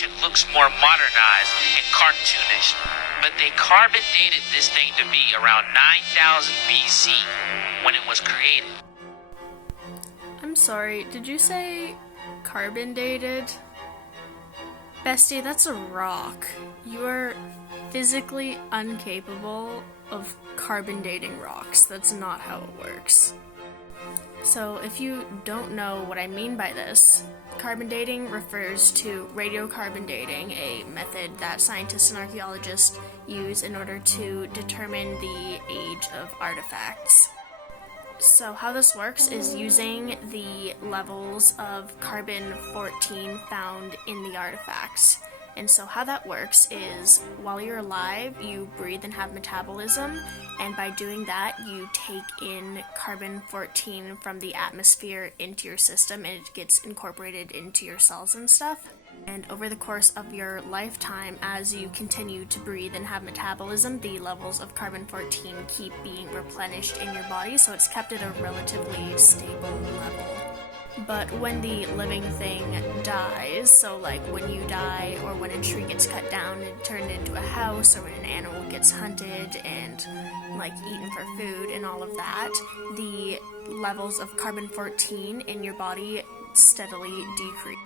animation looks more modernized and cartoonish, but they carbon dated this thing to be around 9000 BC when it was created. I'm sorry, did you say carbon dated? Bestie, that's a rock. You are physically incapable of carbon dating rocks. That's not how it works. So if you don't know what I mean by this, carbon dating refers to radiocarbon dating, a method that scientists and archaeologists use in order to determine the age of artifacts. So how this works is using the levels of carbon-14 found in the artifacts. And so how that works is, while you're alive, you breathe and have metabolism, and by doing that, you take in carbon-14 from the atmosphere into your system, and it gets incorporated into your cells and stuff. And over the course of your lifetime, as you continue to breathe and have metabolism, the levels of carbon-14 keep being replenished in your body, so it's kept at a relatively stable level. But when the living thing dies, so like when you die or when a tree gets cut down and turned into a house, or when an animal gets hunted and like eaten for food and all of that, the levels of carbon-14 in your body steadily decrease.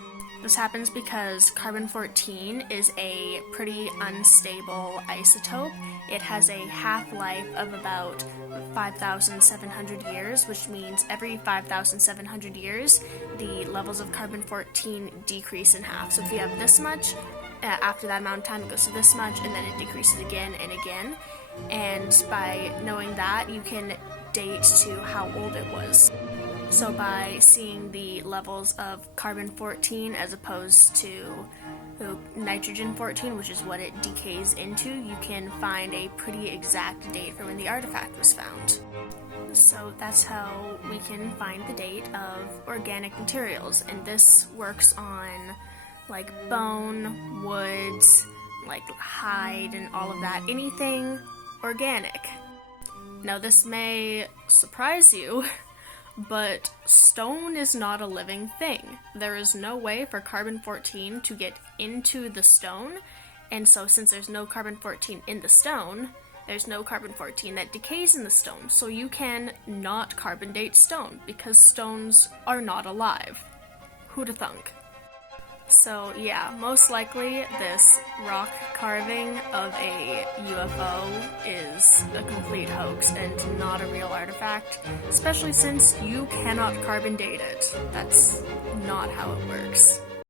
This happens because carbon-14 is a pretty unstable isotope. It has a half-life of about 5,700 years, which means every 5,700 years, the levels of carbon-14 decrease in half. So if you have this much, after that amount of time it goes to this much, and then it decreases again and again. And by knowing that, you can date to how old it was. So by seeing the levels of carbon-14 as opposed to nitrogen-14, which is what it decays into, you can find a pretty exact date for when the artifact was found. So that's how we can find the date of organic materials, and this works on like bone, woods, like hide and all of that, anything organic. Now this may surprise you, but stone is not a living thing. There is no way for carbon-14 to get into the stone, and so since there's no carbon-14 in the stone, there's no carbon-14 that decays in the stone, so you can not carbon date stone, because stones are not alive. Who'da thunk? So yeah, most likely this rock carving of a UFO is a complete hoax and not a real artifact, especially since you cannot carbon date it. That's not how it works.